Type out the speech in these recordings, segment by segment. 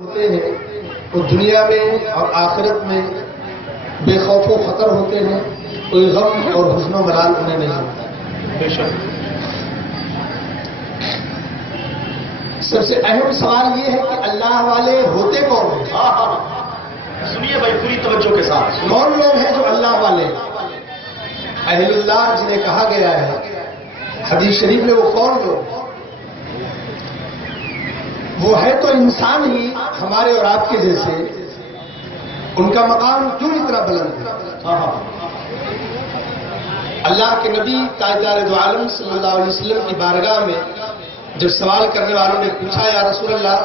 ہوتے ہیں وہ دنیا میں اور آخرت میں بے خوف و خطر ہوتے ہیں، کوئی غم اور حزن و ملال انہیں نہیں ہوتا۔ بے شک سب سے اہم سوال یہ ہے کہ اللہ والے ہوتے کون ہیں؟ سنیے بھائی پوری توجہ کے ساتھ۔ کون لوگ ہیں جو اللہ والے؟ اہل اللہ جنہیں کہا گیا ہے حدیث شریف میں، وہ کون لوگ؟ وہ ہے تو انسان ہی ہمارے اور آپ کے جیسے، ان کا مقام کیوں اتنا بلند ہے؟ اللہ کے نبی تاجدار دو عالم صلی اللہ علیہ وسلم کی بارگاہ میں جب سوال کرنے والوں نے پوچھا یا رسول اللہ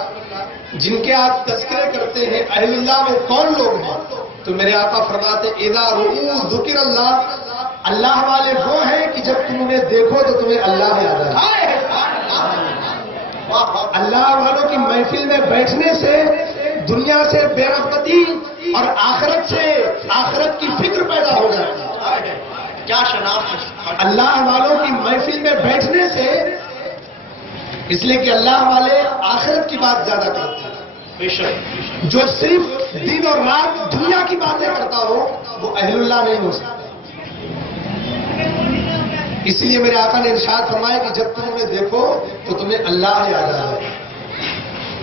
جن کے آپ تذکرے کرتے ہیں اہل اللہ میں کون لوگ ہیں، تو میرے آقا فرماتے اذا رؤوا ذکر اللہ، اللہ والے وہ ہیں کہ جب تم انہیں دیکھو تو تمہیں اللہ یاد آئے۔ اللہ والوں کی محفل میں بیٹھنے سے دنیا سے بے رغبتی اور آخرت کی فکر پیدا ہو جاتی ہے۔ کیا شناخت اللہ والوں کی محفل میں بیٹھنے سے، اس لیے کہ اللہ والے آخرت کی بات زیادہ کرتے ہیں۔ بے شک جو صرف دن اور رات دنیا کی باتیں کرتا ہو وہ اہل اللہ نہیں ہو سکتا۔ اس لیے میرے آقا نے ارشاد فرمایا کہ جب تم انہیں دیکھو تو تمہیں اللہ یاد آئے۔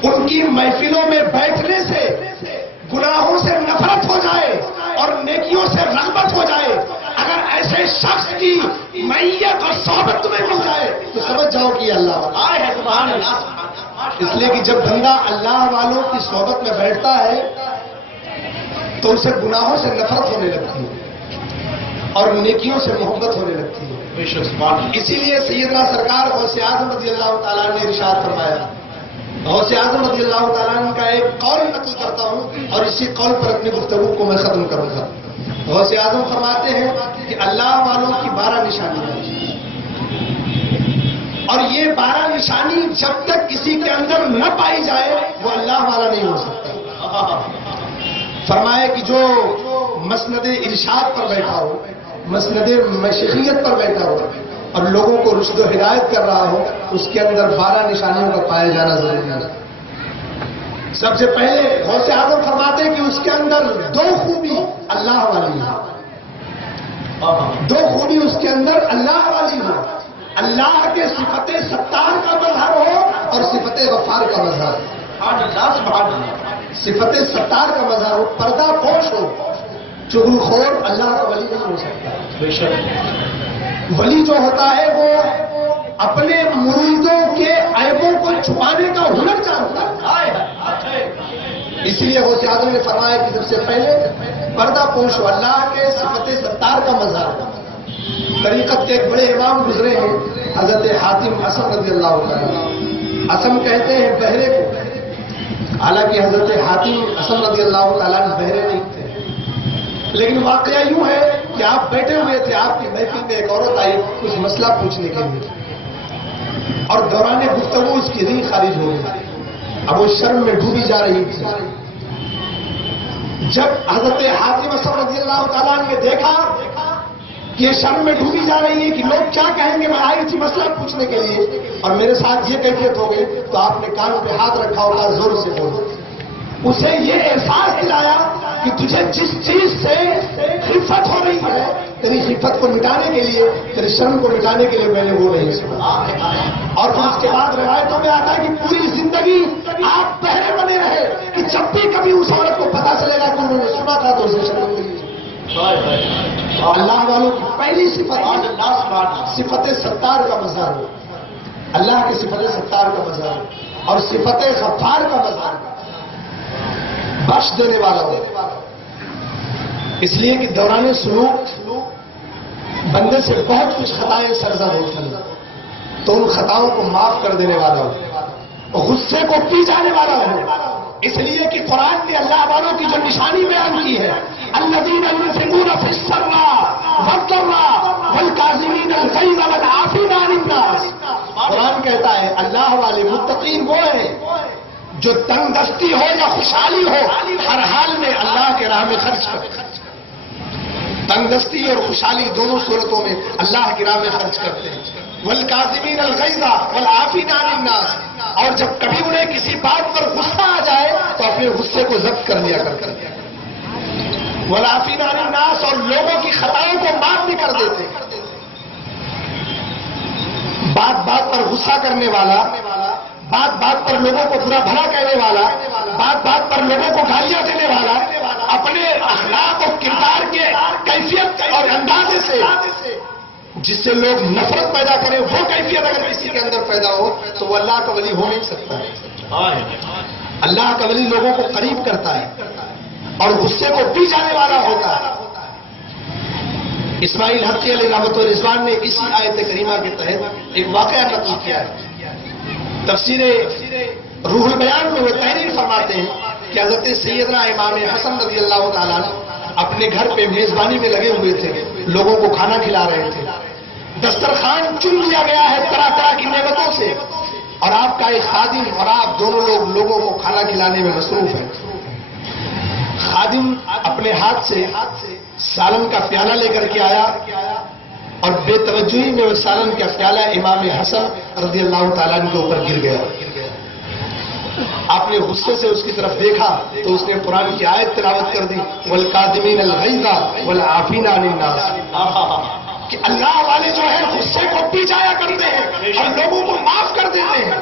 ان کی محفلوں میں بیٹھنے سے گناہوں سے نفرت ہو جائے اور نیکیوں سے رغبت ہو جائے۔ اگر ایسے شخص کی معیت اور صحبت تمہیں مل جائے تو سمجھ جاؤ کہ یہ اللہ والا ہے۔ سبحان اللہ۔ اس لیے کہ جب بندہ اللہ والوں کی صحبت میں بیٹھتا ہے تو اسے گناہوں سے نفرت ہونے لگتی ہے اور نیکیوں سے محبت ہونے لگتی ہے۔ بے شک سبحان اللہ۔ اسی لیے سیدنا سرکار غوث اعظم رضی اللہ تعالیٰ نے ارشاد فرمایا، غوث اعظم رضی اللہ تعالیٰ عنہ کا ایک قول نقل کرتا ہوں اور اسی قول پر اپنی گفتگو کو میں ختم کروں گا۔ غوث اعظم فرماتے ہیں کہ اللہ والوں کی 12 نشانی ہے اور یہ 12 نشانی جب تک کسی کے اندر نہ پائی جائے وہ اللہ والا نہیں ہو سکتا۔ فرمایا کہ جو مسند ارشاد پر بیٹھا ہو، مسند مشیخیت پر بیٹھا ہو اور لوگوں کو رشد و ہدایت کر رہا ہو، اس کے اندر 12 نشانیوں کا پایا جانا ضروری ہے۔ سب سے پہلے غوث اعظم فرماتے ہیں کہ اس کے اندر 2 خوبی اللہ والی ہے، 2 خوبی اس کے اندر اللہ والی ہو، اللہ کے صفت ستار کا مظہر ہو اور صفت غفار کا مظہر ہو۔ صفت ستار کا مظہر ہو، پردہ پوش ہو، چغل خور اللہ کا ولی نہیں ہو سکتا۔ بے شک ولی جو ہوتا ہے وہ اپنے مریدوں کے عیبوں کو چھپانے کا ہنر جانتا ہے۔ اس لیے غوث اعظم نے فرمایا کہ سب سے پہلے پردہ پوش ہو، اللہ کے صفت ستار کا مظہر ہو۔ طریقت کے ایک بڑے امام گزرے ہیں حضرت حاتم اسم رضی اللہ تعالیٰ۔ اسم کہتے ہیں بہرے کو، حالانکہ حضرت حاتم اسم رضی اللہ تعالیٰ بہرے نہیں تھے، لیکن واقعہ یوں ہے کہ آپ بیٹھے ہوئے تھے، آپ کی محفل میں ایک عورت آئی کچھ مسئلہ پوچھنے کے لیے اور دوران گفتگو اس کی ریح خارج ہو گئی۔ اب وہ شرم میں ڈوبی جا رہی تھی۔ جب حضرت حاتم اسم رضی اللہ تعالیٰ نے دیکھا کہ یہ شرم میں ڈوبی جا رہی ہے کہ لوگ کیا کہیں گے، میں آئی تھی مسئلہ پوچھنے کے لیے اور میرے ساتھ یہ کیفیت ہو گئی، تو آپ نے کان پہ ہاتھ رکھا ہوگا، زور سے بولو۔ اسے یہ احساس دلایا کہ تجھے جس چیز سے خفت ہو رہی ہے، تیری خفت کو مٹانے کے لیے، تیری شرم کو مٹانے کے لیے میں نے وہ نہیں سنا۔ اور پھر اس کے بعد روایتوں میں آتا ہے کہ پوری زندگی آپ پہرے بنے رہے کہ جب بھی کبھی اس عورت کو پتا چلے گا کہ انہوں نے سنا تھا تو اسے شرم ہوئی۔ اللہ والوں کی پہلی صفت صفت ستار کا مظہر ہو، اللہ کی صفت ستار کا مظہر ہو اور صفت غفار کا مظہر ہو، بخش دینے والا ہو۔ اس لیے کہ دوران سلوک بندے سے بہت کچھ خطائیں سرزد ہوتی ہیں، تو ان خطاؤں کو معاف کر دینے والا ہو، غصے کو پی جانے والا ہو۔ اس لیے کہ قرآن نے اللہ والوں کی جو نشانی بیان کی ہے، الذین ينفقون فی السراء والضراء والکاظمین الغیظ والعافین عن الناس، قرآن کہتا ہے اللہ والے متقین وہ ہیں جو تنگ دستی ہو یا خوشحالی ہو ہر حال میں اللہ کے راہ میں خرچ کرتے۔ تنگ دستی اور خوشحالی دونوں صورتوں میں اللہ کی راہ میں خرچ کرتے ہیں۔ والکاظمین الغیظ والعافین عن الناس، اور جب کبھی انہیں کسی بات پر غصہ آ جائے تو اپنے غصے کو ضبط کر لیا کرتے ہیں، والعافین عن الناس، اور لوگوں کی خطاؤں کو معاف بھی کر دیتے ہیں۔ بات بات پر غصہ کرنے والا، بات بات پر لوگوں کو برا بھلا کہنے والا، بات بات پر لوگوں کو گالیاں دینے والا، اپنے اخلاق اور کردار کے کیفیت اور اندازے سے جس سے لوگ نفرت پیدا کریں، وہ کیفیت اگر کسی کے اندر پیدا ہو تو وہ اللہ کا ولی ہو نہیں سکتا ہے۔ اللہ کا ولی لوگوں کو قریب کرتا ہے اور غصے کو پی جانے والا ہوتا ہے۔ اسماعیل حقی علیہ رحمۃ الرضوان نے اسی آیت کریمہ کے تحت ایک واقعہ نقل کیا ہے۔ تفسیر روح البیان میں وہ تحریر فرماتے ہیں کہ حضرت سیدنا امام حسن رضی اللہ تعالیٰ اپنے گھر پہ میزبانی میں لگے ہوئے تھے، لوگوں کو کھانا کھلا رہے تھے، دسترخوان چن لیا گیا ہے طرح طرح کی نعمتوں سے، اور آپ کا ایک خادم اور آپ دونوں لوگ لوگوں کو کھانا کھلانے میں مصروف ہیں۔ خادم اپنے ہاتھ سے سالن کا پیالہ لے کر کے آیا اور بے توجہی میں وہ سالن کا پیالہ امام حسن رضی اللہ تعالیٰ عنہ کے اوپر گر گیا۔ آپ نے غصے سے اس کی طرف دیکھا تو اس نے قرآن کی آیت تلاوت کر دی، وَالْقَادِمِينَ الْغَيْظَ وَالْعَافِينَ عَنِ النَّاسِ، کہ اللہ والے جو ہے غصے کو پی جایا کرتے ہیں اور لوگوں کو معاف کر دیتے ہیں۔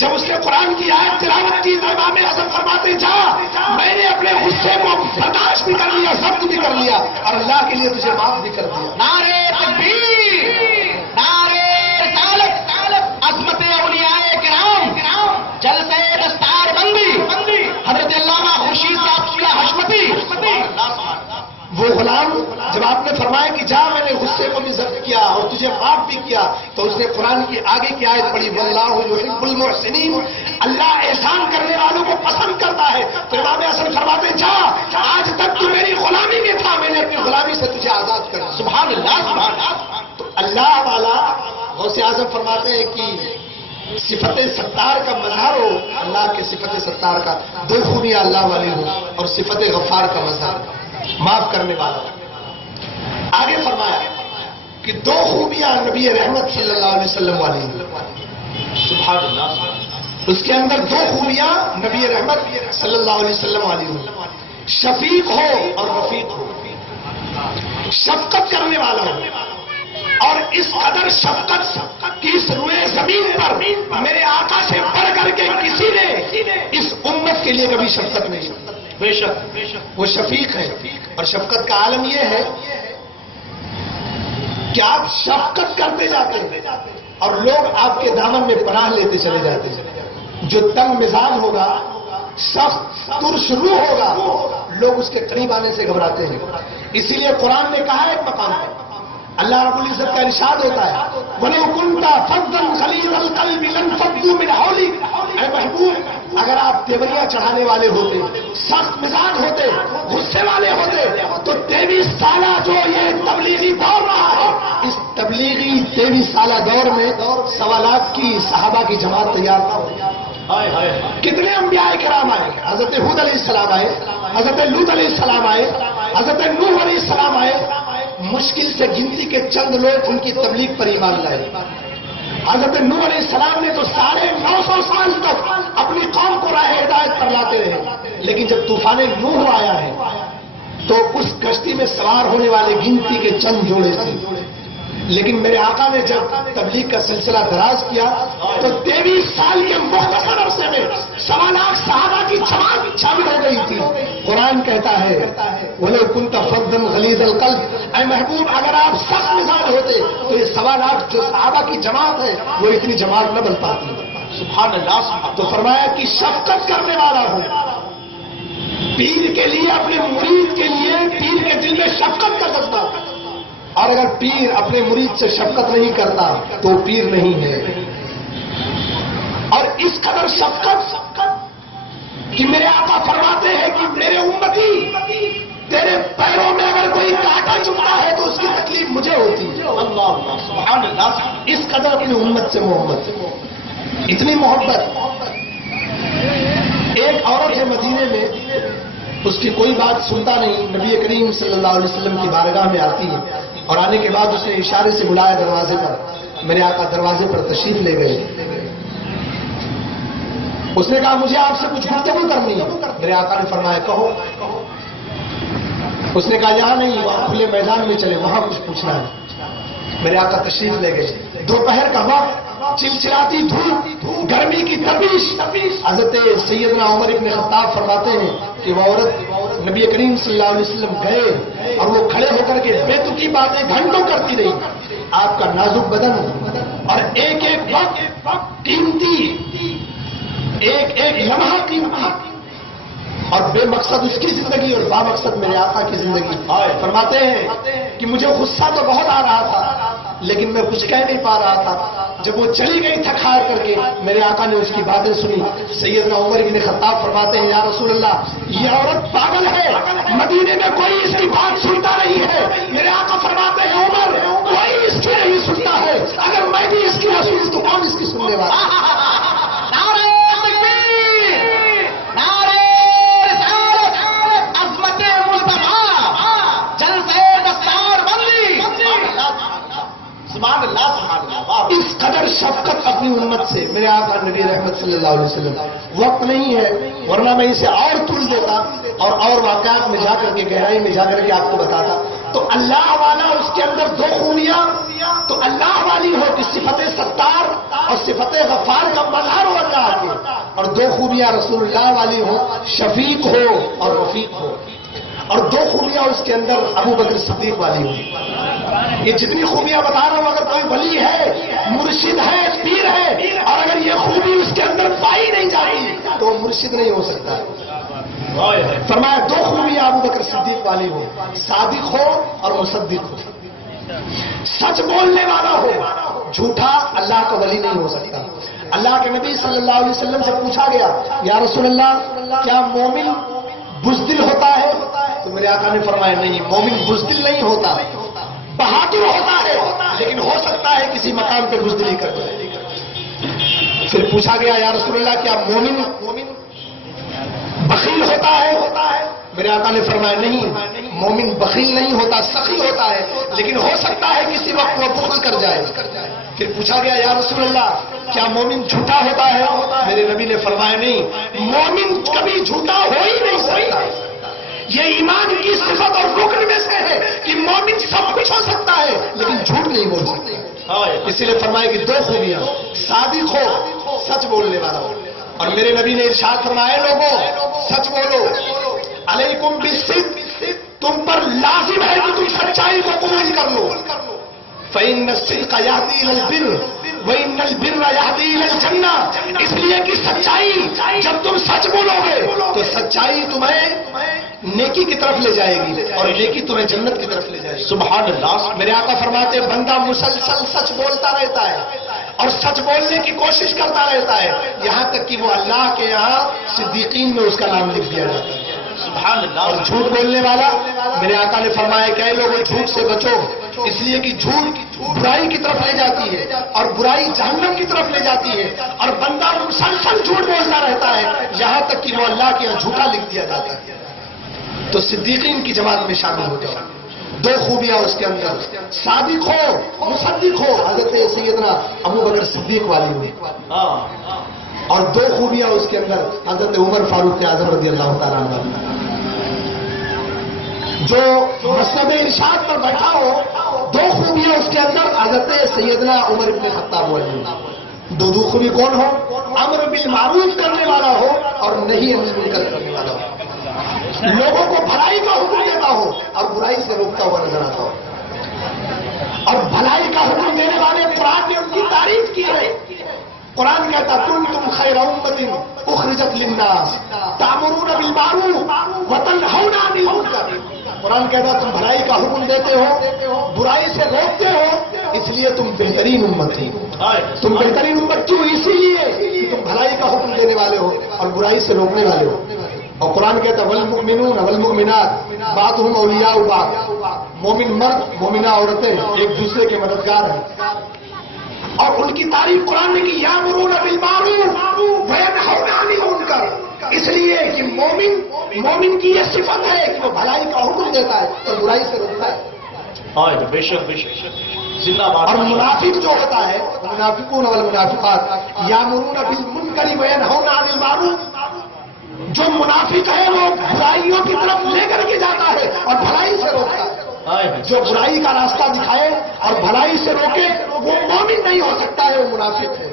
جب اس نے قرآن کی آیت تلاوت کی تو امام اعظم فرماتے جا، میں نے اپنے غصے کو برداشت بھی کر لیا، ضبط بھی کر لیا، اور اللہ کے لیے تجھے معاف بھی کر دیا۔ نعرے تکبیر، نعرے رسالت، عظمت اولیاء کرام، جلسہ دستار بندی، حضرت علامہ خورشید صاحب حشمتی، وہ غلام جب آپ نے فرمایا کہ جا میں نے غصے کو بھی ضبط کیا اور تجھے معاف بھی کیا، تو اس نے قرآن کی آگے کی آیت پڑھی، واللہ یحب المحسنین، اللہ احسان کرنے والوں کو پسند کرتا ہے۔ تو امام حسن فرماتے جا، آج تک تو میری غلامی میں تھا، میں نے اپنی غلامی سے تجھے آزاد کر دیا۔ سبحان اللہ، سبحان اللہ۔ تو اللہ والا غوث اعظم فرماتے ہیں کہ صفت ستار کا مظہر ہو، اللہ کے صفت ستار کا دو خوبیاں اللہ والی ہو، اور صفت غفار کا مظہر معاف کرنے والا۔ آگے فرمایا کہ دو خوبیاں نبی رحمت صلی اللہ علیہ وسلم والی ہیں، سبحان اللہ، اس کے اندر دو خوبیاں نبی رحمت صلی اللہ علیہ وسلم والی ہوں، شفیق ہو اور رفیق ہو، شفقت کرنے والا ہو، اور اس قدر شفقت کی اس روئے زمین پر میرے آقا سے بڑھ کر کے کسی نے اس امت کے لیے کبھی شفقت نہیں کی۔ بے شک وہ شفیق ہے، اور شفقت کا عالم یہ ہے کہ آپ شفقت کرتے جاتے ہیں اور لوگ آپ کے دامن میں پناہ لیتے چلے جاتے ہیں۔ جو تنگ مزاج ہوگا، سخت ترش روح ہوگا، لوگ اس کے قریب آنے سے گھبراتے ہیں۔ اسی لیے قرآن نے کہا ایک مقام پر، اللہ رب العزت کا ارشاد ہوتا ہے، وَلَوْ كُنْتَ فَظًّا غَلِيظَ الْقَلْبِ لَانفَضُّوا مِنْ حَوْلِكَ، اے محبوب اگر آپ دیوریاں چڑھانے والے ہوتے، سخت مزاج ہوتے، غصے والے ہوتے، تو 23 سالہ جو یہ تبلیغی دور رہا ہے، اس تبلیغی 23 سالہ دور میں 1.25 لاکھ کی صحابہ کی جماعت تیار نہ ہوئی۔ کتنے انبیاء کرام آئے، حضرت ہود علیہ السلام آئے، حضرت لوط علیہ السلام آئے، حضرت نوح علیہ السلام آئے، مشکل سے گنتی کے چند لوگ ان کی تبلیغ پر ایمان لائے۔ حضرت نوح علیہ السلام نے تو 950 سال تک اپنی قوم کو راہ ہدایت پر لاتے رہے، لیکن جب طوفان نوح آیا ہے تو اس کشتی میں سوار ہونے والے گنتی کے چند جوڑے تھے، لیکن میرے آقا نے جب تبلیغ کا سلسلہ دراز کیا تو 23 سال کے مختصر عرصے میں 1.25 لاکھ صحابہ کی جماعت شامل ہو گئی تھی۔ قرآن کہتا ہے وَلَوْ كُنْتَ فَظًّا غَلِيظَ الْقَلْبِ، اے محبوب اگر آپ سخت مزاج ہوتے تو یہ 1.25 لاکھ جو صحابہ کی جماعت ہے وہ اتنی جماعت نہ بن پاتی۔ سبحان اللہ، تو فرمایا کہ شفقت کرنے والا ہو، پیر کے لیے، اپنے مرید کے لیے پیر کے دل میں شفقت کا جذبہ، اور اگر پیر اپنے مرید سے شفقت نہیں کرتا تو پیر نہیں ہے۔ اور اس قدر شفقت کہ میرے آقا فرماتے ہیں کہ میرے امتی تیرے پیروں میں اگر کوئی کانٹا چبھتا ہے تو اس کی تکلیف مجھے ہوتی ہے۔ اللہ، سبحان اللہ، اس قدر اپنی امت سے محبت، اتنی محبت۔ ایک عورت ہے مدینے میں، اس کی کوئی بات سنتا نہیں، نبی کریم صلی اللہ علیہ وسلم کی بارگاہ میں آتی ہے، اور آنے کے بعد اس نے اشارے سے بلایا دروازے پر، میرے آقا دروازے پر تشریف لے گئے۔ اس نے کہا مجھے آپ سے کچھ گفتگو کرنی ہے۔ میرے آقا نے فرمایا کہو. اس نے کہا یہاں نہیں، وہاں کھلے میدان میں چلے، وہاں کچھ پوچھنا ہے. میرے آقا تشریف لے گئے. دوپہر کا وقت، چلچلاتی دھوپ، گرمی کی تپش. حضرت سیدنا عمر ابن خطاب فرماتے ہیں کہ وہ عورت نبی کریم صلی اللہ علیہ وسلم گئے اور وہ کھڑے ہو کر کے بے تکی باتیں گھنٹوں کرتی رہی. آپ کا نازک بدن اور ایک ایک وقت قیمتی، ایک ایک لمحہ قیمتی، اور بے مقصد اس کی زندگی اور با مقصد میرے آقا کی زندگی. فرماتے ہیں کہ مجھے غصہ تو بہت آ رہا تھا لیکن میں کچھ کہہ نہیں پا رہا تھا. جب وہ چلی گئی تھک ہار کر کے، میرے آقا نے اس کی باتیں سنی. سیدنا عمر بن خطاب فرماتے ہیں یا رسول اللہ یہ عورت پاگل ہے، مدینے میں کوئی اس کی بات سنتا نہیں ہے. میرے آقا فرماتے ہیں عمر کوئی اس کی نہیں سنتا ہے، اگر میں بھی اس کی نہ سنوں تو کون اس کی سننے والا. اس قدر شفقت اپنی امت سے میرے آقا نبی رحمت صلی اللہ علیہ وسلم. وقت نہیں ہے ورنہ میں اسے اور طول دیتا اور واقعات میں جا کر کے گہرائی میں جا کر کے آپ کو بتاتا. تو اللہ والا اس کے اندر دو خوبیاں تو اللہ والی ہو کہ صفت ستار اور صفت غفار کا مظہر ہو اللہ کے، اور دو خوبیاں رسول اللہ والی ہو، شفیق ہو اور رفیق ہو، اور دو خوبیاں اس کے اندر ابو بکر صدیق والی ہو. یہ جتنی خوبیاں بتا رہا ہوں اگر کوئی ولی ہے، مرشد ہے، پیر ہے، اور اگر یہ خوبی اس کے اندر پائی نہیں جاتی تو وہ مرشد نہیں ہو سکتا. فرمایا دو خوبیاں ابو بکر صدیق والی ہو، صادق ہو اور مصدق ہو. سچ بولنے والا ہو، جھوٹا اللہ کا ولی نہیں ہو سکتا. اللہ کے نبی صلی اللہ علیہ وسلم سے پوچھا گیا یا رسول اللہ کیا مومن بزدل ہوتا ہے؟ تو میرے آقا نے فرمایا نہیں، مومن بزدل نہیں ہوتا، بہادر ہوتا ہے لیکن ہو سکتا ہے کسی مقام پہ بزدلی کر جائے. پھر پوچھا گیا یا رسول اللہ کیا مومن بخیل ہوتا ہے؟ میرے آقا نے فرمایا نہیں، مومن بخیل نہیں ہوتا، سخی ہوتا ہے لیکن ہو سکتا ہے کسی وقت وہ بخل کر جائے. پھر پوچھا گیا یا رسول اللہ کیا مومن جھوٹا ہوتا ہے؟ میرے نبی نے فرمایا نہیں، مومن کبھی جھوٹا ہو ہی نہیں سکتا. یہ ایمان کی صفت اور رکن میں سے ہے کہ مومن سب کچھ ہو سکتا ہے لیکن جھوٹ نہیں بول سکتا. اسی لیے فرمایا کہ دو خوبیاں، صادق ہو، سچ بولنے والا ہو. اور میرے نبی نے ارشاد فرمایا لوگوں سچ بولو، علیکم بالصدق، تم پر لازم ہے کہ تم سچائی کو قبول کر لو. فإن الصدق يهدي إلى البر وإن البر يهدي إلى الجنة. اس لیے کہ سچائی، جب تم سچ بولو گے تو سچائی تمہیں نیکی کی طرف لے جائے گی اور نیکی تمہیں جنت کی طرف لے جائے گی. سبحان اللہ. میرے آقا فرماتے ہیں بندہ مسلسل سچ بولتا رہتا ہے اور سچ بولنے کی کوشش کرتا رہتا ہے یہاں تک کہ وہ اللہ کے یہاں صدیقین میں اس کا نام لکھ دیا جاتا ہے. سبحان اللہ. اور جھوٹ بولنے والا میرے آقا نے فرمایا کہ اے لوگوں جھوٹ سے بچو، اس لیے کہ جھوٹ برائی کی طرف لے جاتی ہے اور برائی جہنم کی طرف لے جاتی ہے. اور بندہ مسلسل جھوٹ بولتا رہتا ہے یہاں تک کہ وہ اللہ کے یہاں جھوٹا لکھ دیا جاتا ہے. تو صدیقین کی جماعت میں شامل ہو جاؤ. دو خوبیاں اس کے اندر، صادق ہو، مصدق ہو، حضرت سیدنا ابو بکر صدیق والی ہوئی. اور دو خوبیاں اس کے اندر حضرت عمر فاروق اعظم رضی اللہ تعالیٰ عنہ. جو مسند ارشاد پر بیٹھا ہو، دو خوبیاں اس کے اندر حضرت سیدنا عمر بن خطاب والی. دو خوبی کون ہو؟ امر بالمعروف کرنے والا ہو اور نہیں عن المنکر کرنے والا ہو. لوگوں کو بھلائی کا حکم دیتا ہو اور برائی سے روکتا ہوا نظر آتا ہو. اور بھلائی کا حکم دینے والے قرآن نے ان کی تعریف کی ہے. قرآن کہتا کنتم خیر امۃ اخرجت للناس تأمرون بالمعروف وتنہون عن المنکر. قرآن کہتا تم بھلائی کا حکم دیتے ہو، برائی سے روکتے ہو، اس لیے تم بہترین امت ہو. تم بہترین امت کیوں؟ اسی لیے کہ تم بھلائی کا حکم دینے والے ہو اور برائی سے روکنے والے ہو. اور قرآن کہتا والمؤمنون والمؤمنات بعضهم اولیاء بعض. مومن مرد مومنہ عورتیں ایک دوسرے کے مددگار ہیں. اور ان کی تعریف قرآن نے کی یامرون بالمعروف وینہون عن المنکر. اس لیے کہ مومن کی یہ صفت ہے کہ وہ بھلائی کا حکم دیتا ہے اور برائی سے روکتا ہے. بے شک بے شک زندہ باد. اور منافق جو ہوتا ہے منافقون والمنافقات یامرون بالمنکر وینہون عن المعروف. جو منافق ہے وہ برائیوں کی طرف لے کر کے جاتا ہے اور بھلائی سے روکتا ہے. جو برائی کا راستہ دکھائے اور بھلائی سے روکے وہ مومن نہیں ہو سکتا ہے، وہ منافق ہے.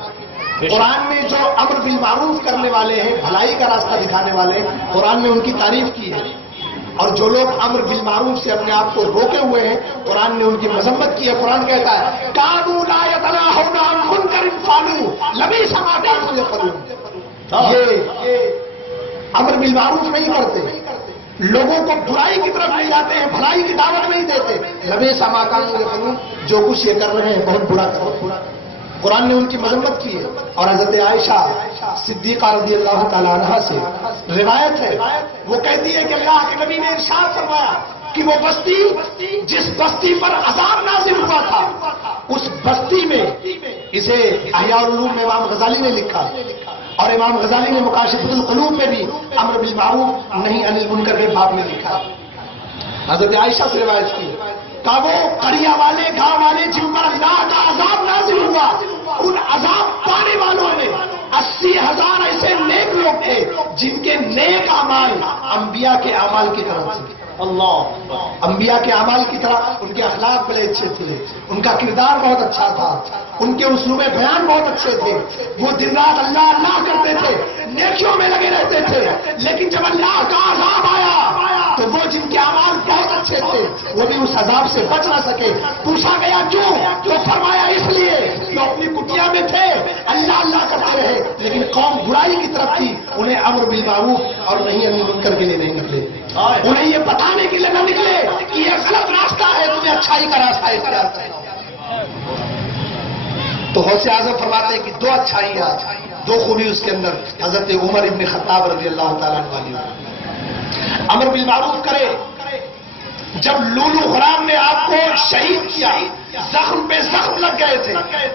قرآن میں جو امر بالمعروف کرنے والے ہیں، بھلائی کا راستہ دکھانے والے ہیں، قرآن نے ان کی تعریف کی ہے. اور جو لوگ امر بالمعروف سے اپنے آپ کو روکے ہوئے ہیں، قرآن نے ان کی مذمت کی ہے. قرآن کہتا ہے کانوا لا یتناہون عن منکر فعلوہ لبئس ما کانوا یفعلون. یہ امر بالمعروف نہیں کرتے، لوگوں کو برائی کی طرف لے جاتے ہیں، بھلائی کی دعوت نہیں دیتے. لبئس ما کانوا یفعلون، جو کچھ یہ کر رہے ہیں بہت برا کر رہے ہیں. قرآن نے ان کی مذمت کی ہے. اور حضرت عائشہ صدیقہ رضی اللہ تعالی عنہا سے روایت ہے، وہ کہتی ہے کہ اللہ کے نبی نے ارشاد فرمایا کہ وہ بستی جس بستی پر عذاب نازل ہوا تھا، اس بستی میں، اسے احیاء العلوم میں امام غزالی نے لکھا اور امام غزالی نے مکاشفۃ القلوب میں بھی امر بالمعروف نہی عن المنکر کے باب میں لکھا. حضرت عائشہ سے روایت کی کہ وہ قریہ والے، گاؤں والے جن پر اللہ کا عذاب نازل ہوا، ان عذاب پانے والوں میں 80,000 ایسے نیک لوگ تھے جن کے نیک اعمال انبیاء کے اعمال کی طرح تھے. اللہ، انبیاء کے اعمال کی طرح ان کے اخلاق بڑے اچھے تھے، ان کا کردار بہت اچھا تھا، ان کے اسلوب بیان بہت اچھے تھے. وہ دن رات اللہ اللہ کرتے تھے، نیکیوں میں لگے رہتے تھے. لیکن جب اللہ کا عذاب آیا تو وہ جن کے اعمال بہت اچھے تھے وہ بھی اس عذاب سے بچ نہ سکے. پوچھا گیا کیوں؟ تو فرمایا اس لیے کہ اپنی کٹیا میں تھے، اللہ اللہ کرتے رہے، لیکن قوم برائی کی طرف تھی. انہیں امر بالمعروف اور نہی عن المنکر کے لیے نہیں نکلے، انہیں یہ بتانے کے لیے نہ نکلے کہ یہ غلط راستہ ہے، تمہیں اچھائی کا راستہ اختیار کرنا. تو غوث اعظم فرماتے ہیں کہ دو اچھائیاں، دو خوبی اس کے اندر حضرت عمر ابن خطاب رضی اللہ تعالیٰ عنہ والی. امر بالمعروف کرے. جب لولو غلام نے آپ کو شہید کیا، زخم پہ زخم لگ گئے تھے،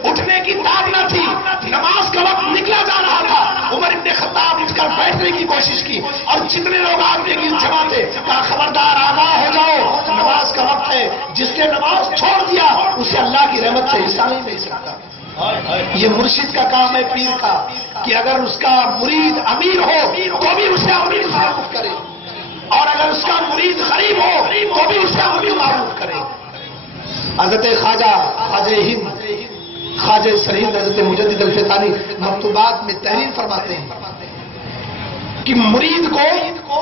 اٹھنے کی طاقت نہ تھی، نماز کا وقت نکلا جا رہا تھا، عمر ابن خطاب اٹھ کر بیٹھنے کی کوشش کی اور جتنے لوگ آنے کی جمع تھے کہا خبردار آگاہ ہو جاؤ، نماز کا وقت ہے. جس نے نماز چھوڑ دیا اسے اللہ کی رحمت سے حصہ نہیں مل سکتا. یہ مرشد کا کام ہے، پیر کا، کہ اگر اس کا مرید امیر ہو تو بھی اسے امیر معروف کرے، اور اگر اس کا مرید غریب ہو تو بھی اسے امیر معروف کرے. حضرت خواجہ ہند، خواجہ سرہند حضرت مجدد الفیضانی مکتوبات میں تحریر فرماتے ہیں کہ مرید کو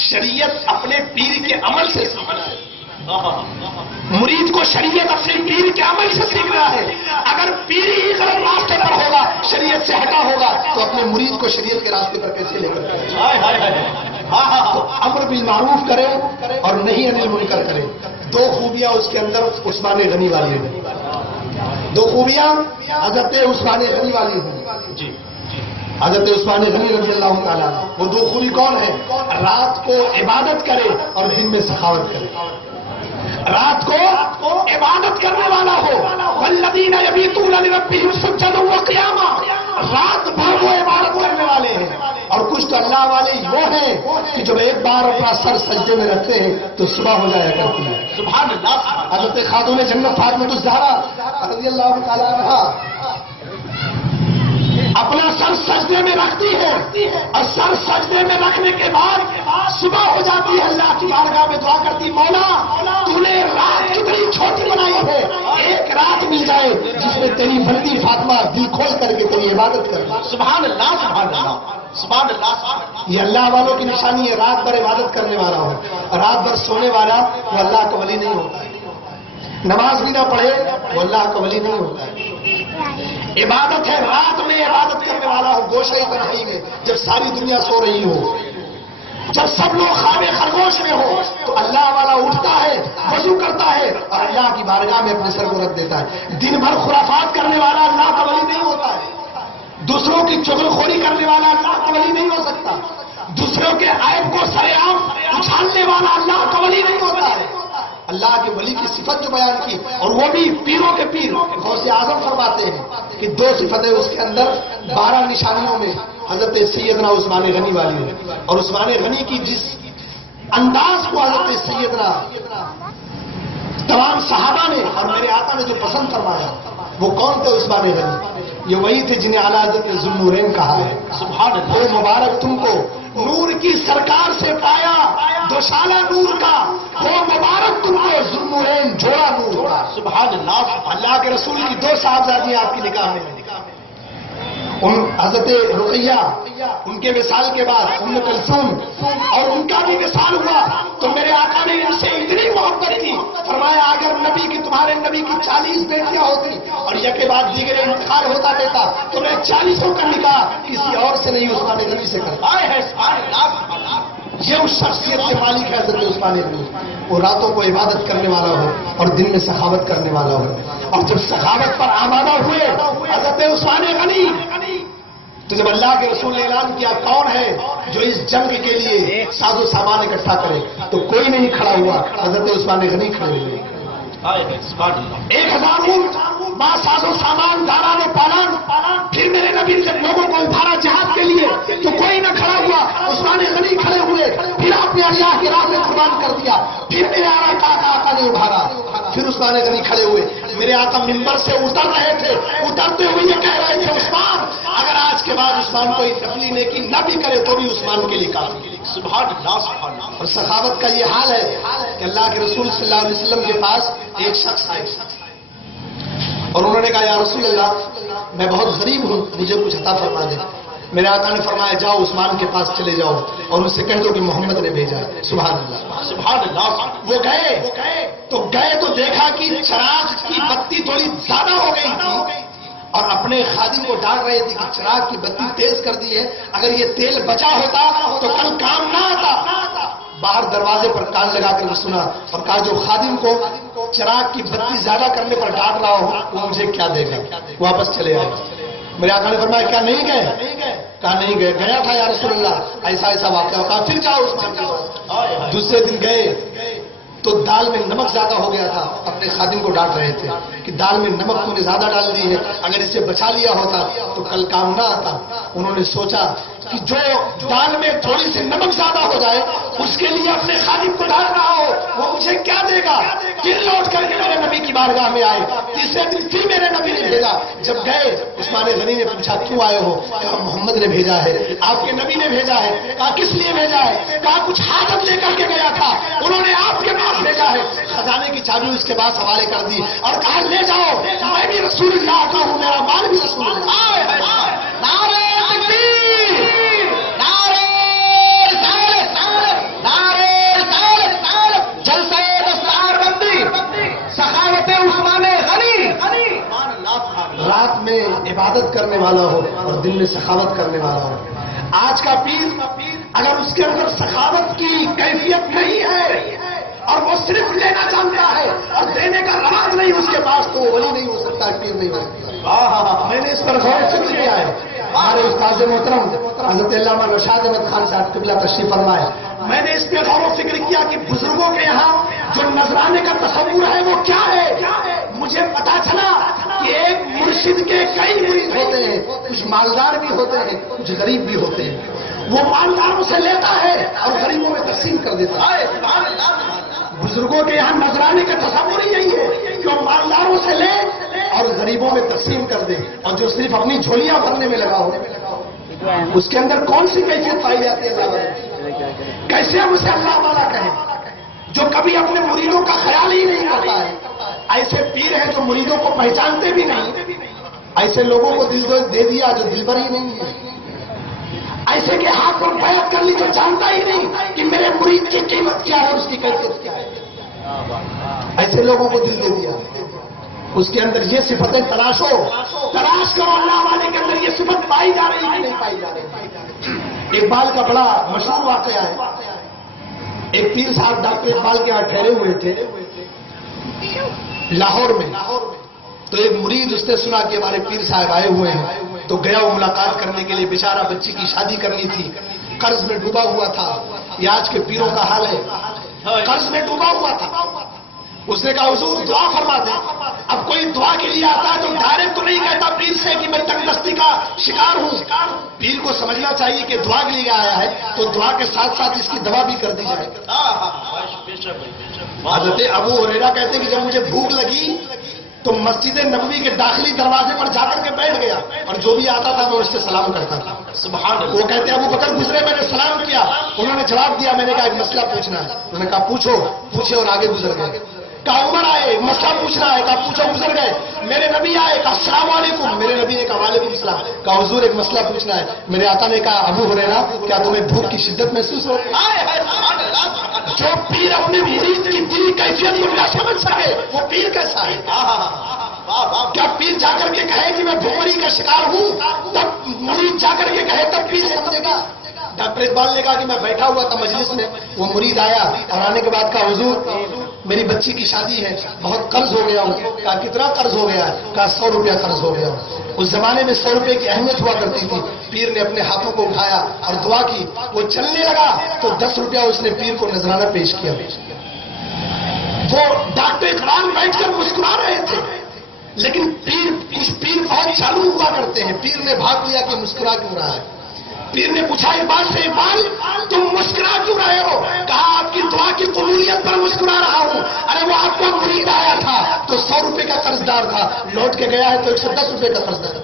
شریعت اپنے پیر کے عمل سے سیکھنا ہے. مرید کو شریعت اپنے پیر کے عمل سے سیکھنا ہے. اگر پیر ہی غلط راستے پر ہوگا، شریعت سے ہٹا ہوگا، تو اپنے مرید کو شریعت کے راستے پر کیسے لے کر جائے؟ تو امر بالمعروف کرے اور نہی عن المنکر کرے. دو خوبیاں اس کے اندر عثمان غنی والی ہیں، دو خوبیاں حضرت عثمان غنی والی ہیں. حضرت عثمان غنی رضی اللہ تعالیٰ. وہ دو خوبی کون ہے؟ رات کو عبادت کرے اور دن میں سخاوت کرے. رات کو عبادت کرنے والا ہو، والذین یبیتون لربہم سجدا وقیاما. رات بھر وہ عبادت کرنے والے ہیں. اور کچھ تو اللہ والے وہ ہیں کہ جب ایک بار اپنا سر سجدے میں رکھتے ہیں تو صبح ہو جایا کرتی ہے. سبحان اللہ. حضرت خاتون جنت فاطمہ الزہرا رضی اللہ تعالی عنہا اپنا سر سجدے میں رکھتی ہے اور سر سجدے میں رکھنے کے بعد صبح ہو جاتی ہے، اللہ کی بارگاہ میں دعا کرتی، مولا تو نے رات کتنی چھوٹی بنائی ہے، ایک رات مل جائے جس میں تیری بندی فاطمہ دل کھول کر کے تیری عبادت کر. سبحان اللہ، سبحان اللہ، سبحان اللہ. یہ اللہ والوں کی نشانی ہے. رات بھر عبادت کرنے والا ہو، رات بھر سونے والا وہ اللہ کا ولی نہیں ہوتا ہے. نماز بھی نہ پڑھے وہ اللہ کا ولی نہیں ہوتا ہے. عبادت ہے رات میں عبادت کرنے والا ہو، گوشے تنہائی میں، جب ساری دنیا سو رہی ہو، جب سب لوگ خواب خرگوش میں ہو تو اللہ والا اٹھتا ہے، وضو کرتا ہے اور اللہ کی بارگاہ میں اپنے سر کو رکھ دیتا ہے. دن بھر خرافات کرنے والا اللہ کا ولی نہیں ہوتا ہے. دوسروں کی چغلخوری کرنے والا اللہ کا ولی نہیں ہو سکتا. دوسروں کے عیب کو سرے عام اچھالنے والا اللہ کا ولی نہیں ہوتا ہے. اللہ کے ولی کی صفت جو بیان کی، اور وہ بھی پیروں کے پیر غوث اعظم فرماتے ہیں کہ دو صفتیں اس کے اندر 12 نشانیوں میں حضرت سیدنا عثمان غنی والی ہے. اور عثمان غنی کی جس انداز کو حضرت سیدنا تمام صحابہ نے اور میرے آقا نے جو پسند فرمایا، وہ کون تھے عثمان غنی؟ یہ وہی تھے جنہیں اعلیٰ حضرت ذوالنورین کہا ہے. سبحان اللہ. وہ مبارک تم کو نور کی سرکار سے پایا دوشالہ نور کا، وہ مبارک تم کو ذوالنورین جوڑا نور کا۔ سبحان اللہ۔ اللہ کے رسول کی 2 صاحبزادیاں آپ کی نکاح میں، حضرت رقیہ، ان کے وصال کے بعد ام کلثوم، اور ان کا بھی وصال ہوا تو میرے آقا نے ان سے اتنی محبت کی، فرمایا اگر تمہارے نبی کی 40 بیٹیاں ہوتی اور یکے بعد دیگر انتقال ہوتا دیتا تو میں 40 کا نکاح کسی اور سے نہیں عثمان غنی سے کرتا۔ یہ اس شخصیت کے مالک ہے حضرت عثمان غنی، وہ راتوں کو عبادت کرنے والا ہو اور دن میں سخاوت کرنے والا ہو، اور جب سخاوت پر آمادہ ہوئے حضرت عثمان غنی تو جب اللہ کے رسول نے اعلان کیا کون ہے جو اس جنگ کے لیے ساز و سامان اکٹھا کرے، تو کوئی نہیں کھڑا ہوا، حضرت عثمان غنی کھڑے ہوئے۔ 1000 اونٹ با ساز و سامان داران و پالان، پھر میرے نبی نے جب لوگوں کو ابھارا جہاد کے لیے تو کوئی نہ کھڑا ہوا، عثمان غنی کھڑے ہوئے، پھر اپنے اللہ کی راہ میں قربان کر دیا، پھر میرے آقا نے ابھارا، پھر عثمان غنی کھڑے ہوئے۔ میرے آقا منبر سے اتر رہے تھے، اترتے ہوئے یہ کہہ رہے تھے عثمان اگر آج کے بعد عثمان کوئی نفلی نیکی نہ بھی کرے تو بھی عثمان کے لیے کافی۔ سبحان اللہ سبحان اللہ۔ اور سخاوت کا یہ حال ہے کہ اللہ کے رسول صلی اللہ علیہ وسلم کے پاس ایک شخص آئے اور انہوں نے کہا یا رسول اللہ میں بہت غریب ہوں، مجھے کچھ عطا فرما دے۔ میرے آقا نے فرمایا جاؤ عثمان کے پاس چلے جاؤ اور ان سے کہہ دو کہ محمد نے بھیجا ہے۔ سبحان اللہ سبحان اللہ۔ وہ گئے تو دیکھا کہ چراغ کی بتی تھوڑی زیادہ ہو گئی تھی اور اپنے خادم کو ڈانٹ رہے تھے کہ چراغ کی بتی تیز کر دی ہے، اگر یہ تیل بچا ہوتا تو کل کام نہ آتا۔ باہر دروازے پر کان لگا کر سنا اور کہا جو خادم کو چراغ کی بتی زیادہ کرنے پر ڈانٹ رہا ہو وہ مجھے کیا دے گا۔ واپس چلے آئے۔ میرے آقا نے فرمایا کیا نہیں گئے؟ کہا نہیں گئے۔ گیا تھا یا رسول اللہ ایسا واقعہ ہو، کہا پھر جاؤ عثمان کے پاس۔ دوسرے دن گئے تو دال میں نمک زیادہ ہو گیا تھا، اپنے خادم کو ڈانٹ رہے تھے کہ دال میں نمک تو نے زیادہ ڈال دی ہے، اگر اسے بچا لیا ہوتا تو کل کام نہ آتا۔ انہوں نے سوچا کہ جو دال میں تھوڑی سی نمک زیادہ ہو جائے اس کے لیے اپنے خادم کو ڈانٹ رہا ہو وہ مجھے کیا دے گا۔ پھر لوٹ کر کے میرے نبی کی بارگاہ میں آئے، تیسرے دن پھر میرے نبی نے بھیجا۔ جب گئے عثمان غنی نے پوچھا کیوں آئے ہو؟ کہا محمد نے بھیجا ہے، آپ کے نبی نے بھیجا ہے۔ کہا کس لیے بھیجا ہے؟ کہا کچھ حاجت لے کر کے گیا تھا، انہوں نے آپ کے پاس بھیجا ہے۔ خزانے کی چابی اس کے پاس حوالے کر دی اور کہا لے جاؤ، میں بھی رسول اللہ کا ہوں، میرا مال بھی رسول اللہ۔ نعرہ تکبیر، نعرہ رسالت، نعرہ رسالت، جلسہ دستار بندی، سخاوت عثمان غنی۔ رات میں عبادت کرنے والا ہو اور دن میں سخاوت کرنے والا ہو۔ آج کا پیر اگر اس کے اندر سخاوت کی کیفیت نہیں ہے اور وہ صرف لینا جانتا ہے اور دینے کا رواج نہیں اس کے پاس تو وہ ولی نہیں ہو سکتا، پیر نہیں ہو سکتا۔ میں نے اس پر غور فکر کیا ہے۔ ہمارے استاد محترم حضرت علامہ رشاد احمد خان صاحب قبلہ تشریف فرمائے، میں نے اس پہ غور و فکر کیا کہ بزرگوں کے یہاں جو نذرانے کا تصور ہے وہ کیا ہے۔ مجھے پتا چلا کہ ایک مرشد کے کئی مرید ہوتے ہیں، کچھ مالدار بھی ہوتے ہیں کچھ غریب بھی ہوتے ہیں۔ وہ مالداروں سے لیتا ہے اور غریبوں میں تقسیم کر دیتا ہے۔ بزرگوں کے یہاں نذرانے کا تصور ہی یہی ہے کہ وہ مالداروں سے لے اور غریبوں میں تقسیم کر دے، اور جو صرف اپنی جھولیاں بھرنے میں لگا ہو اس کے اندر کون سی کیفیت پائی جاتی ہے؟ اللہ کیسے ہم اسے اللہ والا کہیں جو کبھی اپنے مریدوں کا خیال ہی نہیں کرتا ہے۔ ایسے پیر ہیں جو مریدوں کو پہچانتے بھی نہیں، ایسے لوگوں کو دل دے دیا جو دل بھر ہی نہیں ہے، ایسے کے ہاتھ پر بیعت کر لی تو جانتا ہی نہیں کہ میرے مرید کی قیمت کیا ہے، اس کی کیفیت کیا ہے۔ ایسے لوگوں کو دل دے دیا، اس کے اندر یہ صفتیں تلاش کرو اللہ والے کے اندر یہ صفت پائی جا رہی ہے نہیں پائی جا رہی۔ اقبال کا بڑا مشہور واقعہ ہے، ایک پیر صاحب ڈاکٹر اقبال کے یہاں ٹھہرے ہوئے تھے لاہور میں، تو ایک مرید اس نے سنا کہ ہمارے پیر صاحب آئے ہوئے ہیں، تو گیا وہ ملاقات کرنے کے لیے۔ بیچارہ بچی کی شادی کرنی تھی، قرض میں ڈوبا ہوا تھا، یہ آج کے پیروں کا حال ہے، قرض میں ڈوبا ہوا تھا۔ اس نے کہا حضور دعا فرما دیں۔ اب کوئی دعا کے لیے آتا ہے تو ڈائریکٹ تو نہیں کہتا پیر سے کہ میں تنگ دستی کا شکار ہوں، پیر کو سمجھنا چاہیے کہ دعا کے لیے آیا ہے تو دعا کے ساتھ ساتھ اس کی دوا بھی کر دی جائے۔ حضرت ابو ہریرہ کہتے ہیں کہ جب مجھے بھوک لگی تو مسجد نبوی کے داخلی دروازے پر جا کر کے بیٹھ گیا اور جو بھی آتا تھا میں اس سے سلام کرتا تھا۔ سبحان اللہ. وہ کہتے ہیں ابو بکر گزرے، میں نے سلام کیا، انہوں نے جواب دیا، میں نے کہا ایک مسئلہ پوچھنا ہے. انہوں نے کہا پوچھو. پوچھے اور آگے گزر گئے. کہا عمر آئے، مسئلہ پوچھنا ہے، کہا پوچھو، گزر گئے. میرے نبی آئے، کہا السلام علیکم. میرے نبی نے کہا وعلیکم السلام. کہا حضور ایک مسئلہ پوچھنا ہے. میرے آقا نے کہا ابو ہریرہ کیا تمہیں بھوک کی شدت محسوس ہوتی ہے؟ سبحان اللہ. جو پیر اپنے مرید کی دلی کیفیت کو نہ سمجھ سکے وہ پیر کیسا ہے؟ کیا پیر جا کر کے کہے کہ میں بھوکری کا شکار ہوں تب مرید جا کر کے کہے تب پیر سمجھے گا؟ ڈاکٹر اقبال نے کہا کہ میں بیٹھا ہوا تھا مجلس میں، وہ مرید آیا اور آنے کے بعد کہا حضور میری بچی کی شادی ہے، بہت قرض ہو گیا ہوں. کہا کتنا قرض ہو گیا ہے؟ کہا 100 روپیہ قرض ہو گیا ہوں. اس زمانے میں 100 روپے کی اہمیت ہوا کرتی تھی. پیر نے اپنے ہاتھوں کو اٹھایا اور دعا کی. وہ چلنے لگا تو 10 روپیہ اس نے پیر کو نذرانہ پیش کیا. وہ ڈاکٹر اقبال بیٹھ کر مسکرا رہے تھے، لیکن کچھ پیر بہت چالو ہوا کرتے ہیں. پیر نے بھاگ لیا کہ مسکرا کیوں رہا ہے. پیر نے پوچھا اقبال سے، اقبال تم مسکرا کیوں رہے ہو؟ کہا آپ کی دعا کی قبولیت پر مسکرا رہا ہوں. ارے وہ آپ کو مرید آیا تھا تو 100 روپے کا قرض دار تھا، لوٹ کے گیا ہے تو 110 روپے کا قرض دار.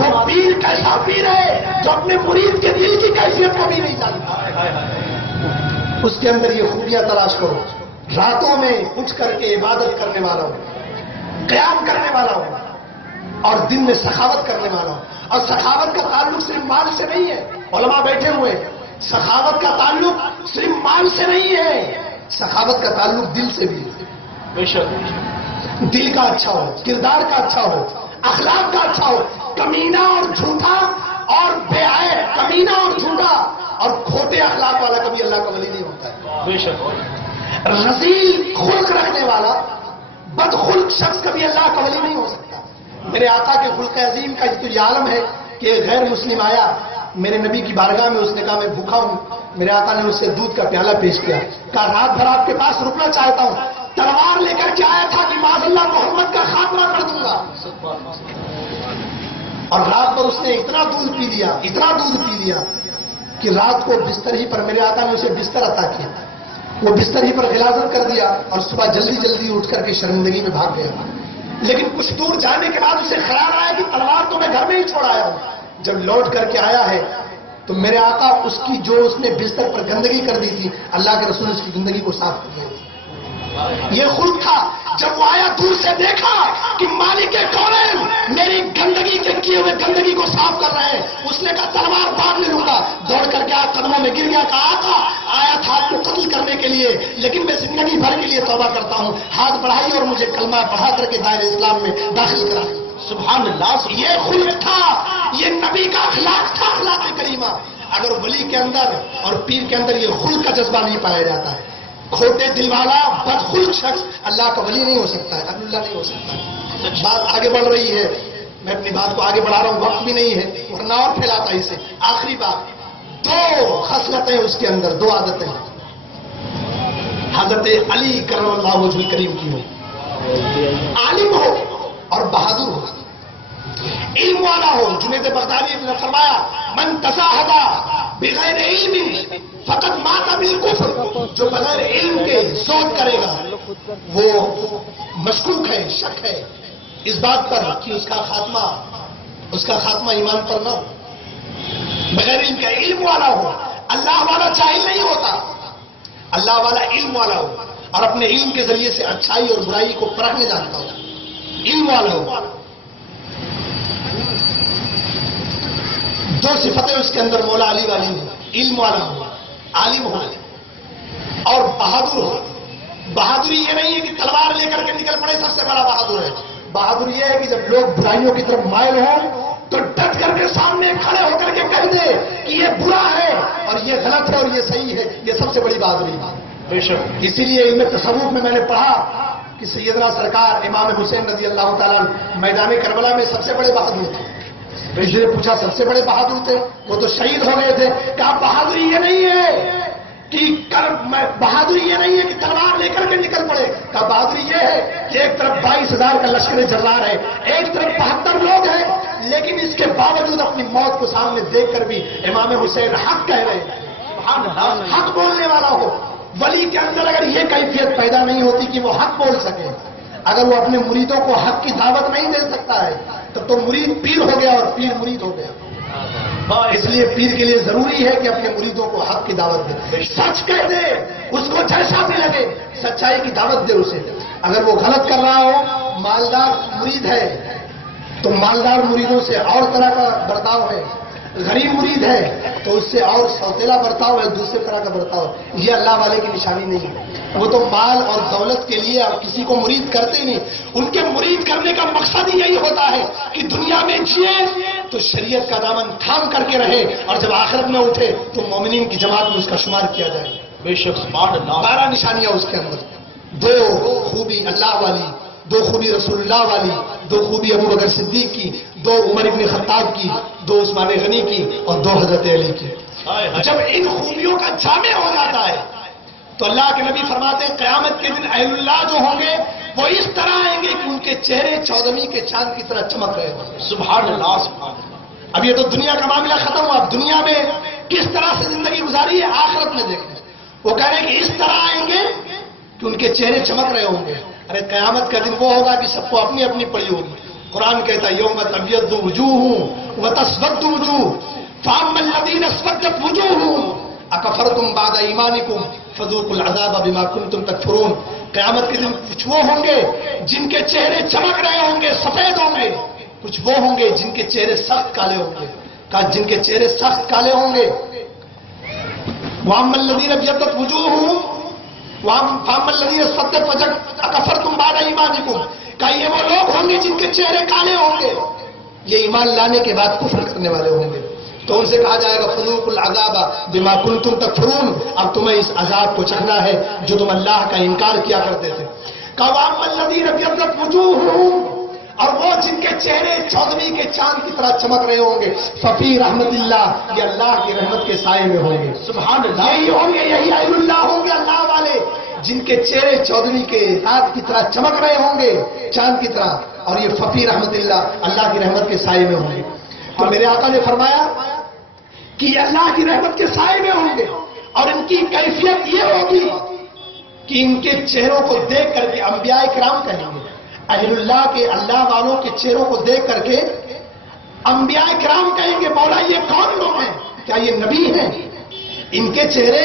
وہ پیر کیسا پیر ہے جو اپنے مرید کے دل کی کیفیت کو بھی نہیں جانتا. اس کے اندر یہ خوبیاں تلاش کرو. راتوں میں اٹھ کر کے عبادت کرنے والا ہوں، قیام کرنے والا ہوں، اور دن میں سخاوت کرنے والا ہوں. اور سخاوت کا تعلق صرف مال سے نہیں ہے. علماء بیٹھے ہوئے، سخاوت کا تعلق صرف مال سے نہیں ہے، سخاوت کا تعلق دل سے بھی ہے. بے شک دل کا اچھا ہو، کردار کا اچھا ہو، اخلاق کا اچھا ہو. کمینہ اور جھوٹا اور بے عیب، کمینہ اور جھوٹا اور کھوٹے اخلاق والا کبھی اللہ کا ولی نہیں ہوتا ہے. بے شک رذیل خلق رکھنے والا بدخلق شخص کبھی اللہ کا ولی نہیں ہو سکتا. میرے آقا کے خلق عظیم کا تو یہ عالم ہے کہ غیر مسلم آیا میرے نبی کی بارگاہ میں، اس نے کہا میں بھوکا ہوں. میرے آقا نے اسے دودھ کا پیالہ پیش کیا. کہا رات بھر آپ کے پاس رکنا چاہتا ہوں. تلوار لے کر کے آیا تھا کہ معاذ اللہ محمد کا خاتمہ کر دوں گا. اور رات بھر اس نے اتنا دودھ پی لیا، اتنا دودھ پی لیا کہ رات کو بستر ہی پر میرے آقا نے اسے بستر عطا کیا. وہ بستر ہی پر غلاظت کر دیا اور صبح جلدی جلدی اٹھ کر کے شرمندگی میں بھاگ گیا. لیکن کچھ دور جانے کے بعد اسے خیال آیا کہ تلوار تو میں گھر میں ہی چھوڑ آیا ہوں. جب لوٹ کر کے آیا ہے تو میرے آقا اس کی جو اس نے بستر پر گندگی کر دی تھی، اللہ کے رسول نے اس کی گندگی کو صاف کر دیا. یہ خلق تھا. جب وہ آیا دور سے دیکھا کہ مالک کونین میری گندگی کے کیے ہوئے گندگی کو صاف کر رہے ہیں، اس نے کہا تلوار بعد لے لوں گا. دوڑ کر کے قدموں میں گر گیا. کہا آقا آیا تھا آپ کو قتل کرنے کے لیے، لیکن میں زندگی بھر کے لیے توبہ کرتا ہوں. ہاتھ بڑھائی اور مجھے کلمہ پڑھا کر کے دائرہ اسلام میں داخل کرا. سبحان اللہ. یہ خلق تھا، یہ نبی کا اخلاق تھا، اخلاق کریمہ. اگر ولی کے اندر اور پیر کے اندر یہ خلق کا جذبہ نہیں پایا جاتا ہے، کھوٹے دل والا بدخلق شخص اللہ کا ولی نہیں ہو سکتا ہے، اللہ نہیں ہو سکتا ہے. بات آگے بڑھ رہی ہے، میں اپنی بات کو آگے بڑھا رہا ہوں، وقت بھی نہیں ہے ورنہ اور پھیلاتا اسے. آخری بات، 2 خصلتیں اس کے اندر، 2 عادتیں حضرت علی کرم اللہ وجہ کریم کی ہو. عالم ہو اور بہادر ہو، علم والا ہو. جنید بغدادی نے فرمایا من تزاہد بغیر علم فقط مات بالکفر. جو بغیر علم کے زہد کرے گا وہ مشکوک ہے، شک ہے اس بات پر کہ اس کا خاتمہ ایمان پر نہ ہو. بغیر علم کا علم والا ہو. اللہ والا جاہل نہیں ہوتا، اللہ والا علم والا ہو اور اپنے علم کے ذریعے سے اچھائی اور برائی کو پرکھنے جانتا ہو. علم والا ہو. 2 صفتیں اس کے اندر مولا علی والی ہو. علم والا ہو، عالم ہو اور بہادر ہو. بہادری یہ نہیں ہے کہ تلوار لے کر کے نکل پڑے سب سے بڑا بہادر ہے. بہادر یہ ہے کہ جب لوگ برائیوں کی طرف مائل ہوں تو ڈٹ کر کے سامنے کھڑے ہو کر کے کہہ دے کہ یہ برا ہے اور یہ غلط ہے اور یہ صحیح ہے. یہ سب سے بڑی بہادری ہے. بے شک. اسی لیے علم تصوف میں نے پڑھا کہ سیدنا سرکار امام حسین رضی اللہ تعالیٰ میدان کربلا میں سب سے بڑے بہادر تھے. کسی نے پوچھا سب سے بڑے بہادر تھے، وہ تو شہید ہو گئے تھے. کہا بہادری یہ نہیں ہے کہ تلوار لے کر کے نکل پڑے. کہا بہادری یہ ہے کہ ایک طرف 22,000 کا لشکر جرار ہے، ایک طرف 72 لوگ ہیں، لیکن اس کے باوجود اپنی موت کو سامنے دیکھ کر بھی امام حسین حق کہہ رہے ہیں. حق بولنے والا ہو. ولی کے اندر اگر یہ کیفیت پیدا نہیں ہوتی کہ وہ حق بول سکے، اگر وہ اپنے مریدوں کو حق کی دعوت نہیں دے سکتا ہے، تب تو مرید پیر ہو گیا اور پیر مرید ہو گیا. اس لیے پیر کے لیے ضروری ہے کہ اپنے مریدوں کو حق کی دعوت دے, سچ کہہ دے, اس کو جیسا بھی لگے سچائی کی دعوت دے اسے. اگر وہ غلط کر رہا ہو, مالدار مرید ہے تو مالدار مریدوں سے اور طرح کا برتاؤ ہے, غریب مرید ہے تو اس سے اور سوتیلا برتاؤ ہے, دوسرے طرح کا برتاؤ. یہ اللہ والے کی نشانی نہیں ہے. وہ تو مال اور دولت کے لیے اور کسی کو مرید کرتے نہیں. ان کے مرید کرنے کا مقصد ہی یہی ہوتا ہے کہ دنیا میں جیے تو شریعت کا دامن تھام کر کے رہے, اور جب آخرت میں اٹھے تو مومنین کی جماعت میں اس کا شمار کیا جائے. بے شک سبحان اللہ. 12 نشانیاں اس کے اندر, 2 خوبی اللہ والی, 2 خوبی رسول اللہ والی, 2 خوبی ابو بکر صدیق کی, 2 عمر ابن خطاب کی, 2 عثمان غنی کی اور 2 حضرت علی کی. جب ان خوبیوں کا جامع ہو جاتا ہے تو اللہ کے نبی فرماتے ہیں قیامت کے دن اہل اللہ جو ہوں گے وہ اس طرح آئیں گے کہ ان کے چہرے چودھویں کے چاند کی طرح چمک رہے ہوں گے. سبحان اللہ سبحان اللہ. اب یہ تو دنیا کا معاملہ ختم ہوا, اب دنیا میں کس طرح سے زندگی گزاری ہے آخرت میں دیکھیں. وہ کہہ رہے ہیں کہ اس طرح آئیں گے کہ ان کے چہرے چمک رہے ہوں گے. ارے قیامت کا دن وہ ہوگا کہ سب کو اپنی اپنی پڑی ہوگی. قرآن کہتا ہے یوم تبیض وجوہ وتسود وجوہ فاما الذین اسودت وجوہہم اکفرتم بعد ایمانکم فذوقوا العذاب بما کنتم تکفرون. قیامت کے دن کچھ وہ ہوں گے جن کے چہرے چمک رہے ہوں گے, سفید ہوں گے, کچھ وہ ہوں گے جن کے چہرے سخت کالے ہوں گے. جن کے چہرے سخت کالے ہوں گے. واما الذین ابیضت وجوہہم فاما الذین اسودت وجوہہم اکفرتم بعد ایمانکم. کہ یہ وہ لوگ ہوں گے جن کے چہرے کالے ہوں گے, یہ ایمان لانے کے بعد کفر کرنے والے ہوں گے. تو ان سے کہا جائے گا فذوقوا العذاب بما کنتم تکفرون, اب تمہیں اس عذاب کو چکھنا ہے جو تم اللہ کا انکار کیا کرتے تھے. واما الذین ابیضت وجوہہم, اور وہ جن کے چہرے چودھویں کے چاند کی طرح چمک رہے ہوں گے ففی رحمت اللہ, یہ اللہ کی رحمت کے سائے میں ہوں گے. سبحان اللہ. یہی ہوں گے, یہی اہل اللہ ہوں گے, اللہ والے جن کے چہرے چودھویں کے رات کی طرح چمک رہے ہوں گے, چاند کی طرح, اور یہ ففی رحمت اللہ, اللہ کی رحمت کے سائے میں ہوں گے. تو میرے آقا نے فرمایا کہ یہ اللہ کی رحمت کے سائے میں ہوں گے, اور ان کی کیفیت یہ ہوگی کہ ان کے چہروں کو دیکھ کر کے انبیاء کرام کہیں گے, اہل اللہ کے, اللہ والوں کے چہروں کو دیکھ کر کے انبیاء کرام کہیں گے مولا یہ کون لوگ ہیں, کیا یہ نبی ہیں؟ ان کے چہرے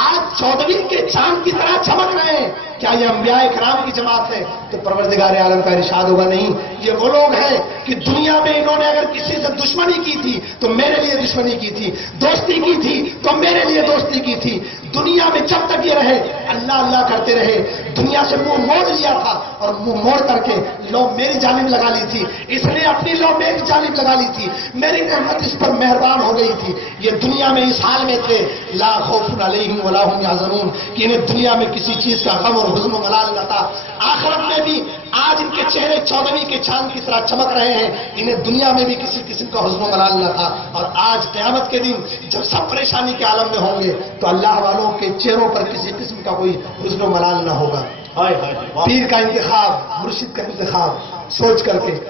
آج چودھویں کے چاند کی طرح چمک رہے ہیں, کیا یہ انبیاء کرام کی جماعت ہے؟ تو پروردگار عالم کا ارشاد ہوگا نہیں, یہ وہ لوگ ہیں کہ دنیا میں انہوں نے اگر کسی سے دشمنی کی تھی تو میرے لیے دشمنی کی تھی, دوستی کی تھی تو میرے لیے دوستی کی تھی. دنیا میں جب تک یہ رہے اللہ اللہ کرتے رہے, دنیا سے منہ موڑ لیا تھا اور منہ موڑ کر کے لو میری جانب لگا لی تھی, اس نے اپنی لو میری جانب لگا لی تھی, میری رحمت اس پر مہربان ہو گئی تھی. یہ دنیا میں اس حال میں تھے لا خوف علیہم ولا هم یحزنون, کہ انہیں دنیا میں کسی چیز کا غم اور حزن و ملال نہ تھا. آخرت میں بھی آج ان کے چہرے چودھویں کے چاند کی طرح چمک رہے ہیں, انہیں دنیا میں بھی کسی قسم کا حزن و ملال نہ تھا. اور آج قیامت کے دن جب سب پریشانی کے عالم میں ہوں گے تو اللہ والوں کے چہروں پر کسی قسم کا کوئی حزن و ملال نہ ہوگا. پیر کا انتخاب, مرشد کا انتخاب سوچ کر کے